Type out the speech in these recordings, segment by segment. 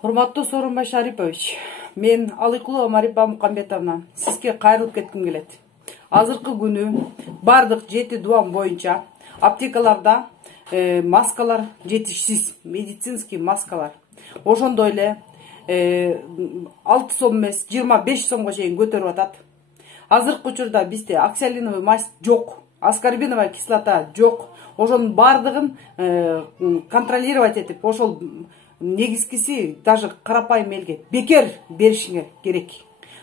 Урматтуу Сооронбай Шарипович, мен Алыкулова Марипа Мукамбетовна сизге кайрылып кетким келет. Азыркы күнү бардык 7 дуан боюнча аптекаларда маскалар жетишсиз, медицинский маскалар. Ошондой эле 6 сом эмес, 25 сомго чейин көтөрүп атат. Азыркы учурда бизде оксалиновый мазь жок, аскорбиновая кислота жок. Ошонун бардыгын контролировать этип, ошол негизгиси даже карапайым элге бекер беришиңер керек.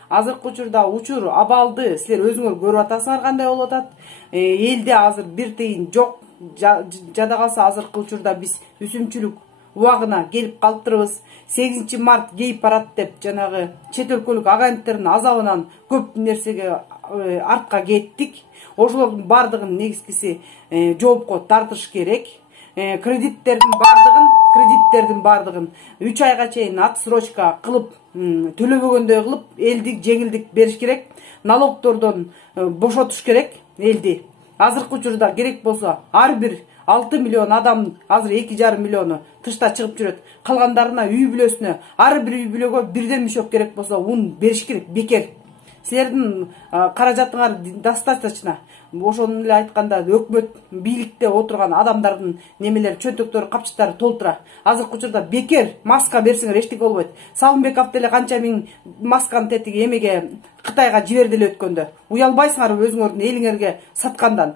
Азыркы учурда учур абалды силер өзүңөр көрүп атасыңар кандай болуп атат. Элде азыр бир тыйын жок. Жада калса азыркы учурда биз үсүмчүлүк убагына келип калыптырбыз. 8 март кейип барат деп жанагы чет өлкөлүк агенттердин азабынан көп нерсеге артка кеттик. Ошолордун бардыгын негизгиси жоопко тартыш керек. Кредиттердин бардыгын 3 айга чейин отсрочка кылып, төлөбөгөндөй кылып, элди жеңилдик бериш керек. Налогтордон бошотуш керек элди. Азыркы учурда керек болсо ар бир 6 миллион адам, азыр 2,5 миллиону тышта чыгып жүрөт. Калгандарына үй бүлөсүнө, ар бир үй бүлөгө бирден мишок керек болсо ун бериш керек, бекер. Силердин каражатыңар достаточно. Ошону эле айтканда өкмөт бийликте отурган адамдардын немелери, чөнтөктөрү, капчыктары толтура. Азыркы учурда бекер маска берсеңер эчтеке болбойт. Салымбеков деле канча миң масканы тетиги эмеге Кытайга жиберди эле өткөндө. Уялбайсыңарбы өзүңөрдүн элиңерге саткандан?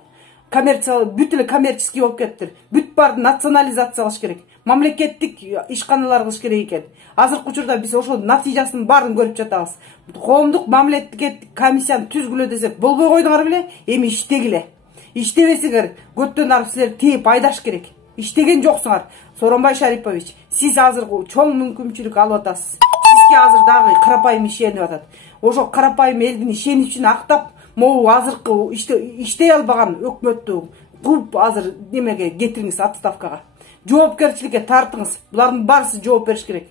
Бүт эле коммерческий болуп кетиптир. Бүт барды национализация кылыш керек. Мамлекеттик ишканалар кылыш керек экен. Азыркы учурда биз ошол натыйжасын баарын көрүп жатабыз. Коомдук мамлекеттик комиссияны түзгүлө десек болбой койдуңар беле? Эми иштегиле. Иштебесеңер көттөн арып силер тээп айдаш керек. Иштеген жоксуңар. Сооронбай Шарипович, сиз азыр чоң мүмкүнчүлүк алып атасыз. Сизге азыр дагы карапайым ишенип атат. Ошо карапайым элдин ишеничин актап, могу азыркы иштей албаган өкмөттү кууп азыр немеге кетириңиз, отставкага. Жоопкерчиликке тартыңыз. Булардын баарысы жооп бериш керек.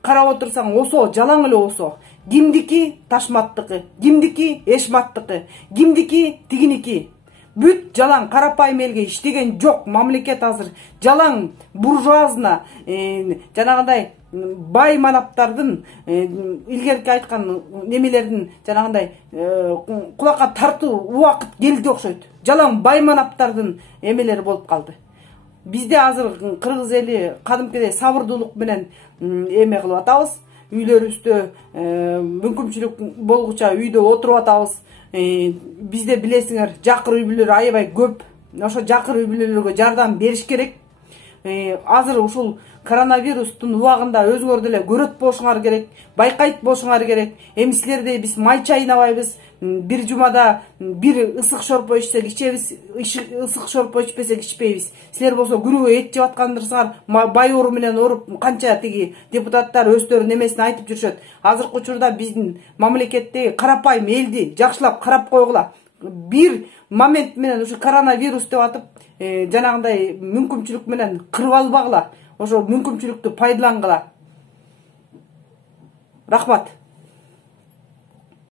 Карап отурсаң, осо, жалаң эле осо. Кимдики Ташматтыкы, кимдики Эшматтыкы, кимдики тигиники. Бүт жалаң, карапайым элге иштеген жок. Мамлекет азыр жалаң, буржуазна, жанагындай бай манаптардын илгерки айткан немелердин жанагындай кулакка тартуу убакыт келди окшойт. Жалаң бай манаптардын эмелери болуп калды. Бизде азыр кыргыз эли кадимкидей сабырдуулук менен эме кылып атабыз. Үйлөрүбүздө мүмкүнчүлүк болгуча үйдө отуруп атабыз. Бизде билесиңер, жакыр үй бүлөлөр аябай көп. Ошо жакыр үй бүлөлөргө жардам бериш керек. Азыр ушул коронавирустун убагында өзүңөр деле көрөт болушуңар керек, байкайт болушуңар керек. Эми силердей биз май чайнабайбыз. Бир жумада бир ысык шорпо ичсек ичебиз, ысык шорпо ичпесек ичпейбиз. Силер болсо күнүгө эт жеп аткандырсыңар, бай ору менен оруп, канча тиги депутаттар өздөрүнүн эмесин айтып жүрүшөт. Азыркы учурда биздин мамлекетте карапайым элди жакшылап карап койгула. Бир момент менен ушу коронавирус деп атып, жанагындай мүмкүнчүлүк менен кырып албагыла. Ошо мүмкүнчүлүктү пайдалангыла. Рахмат.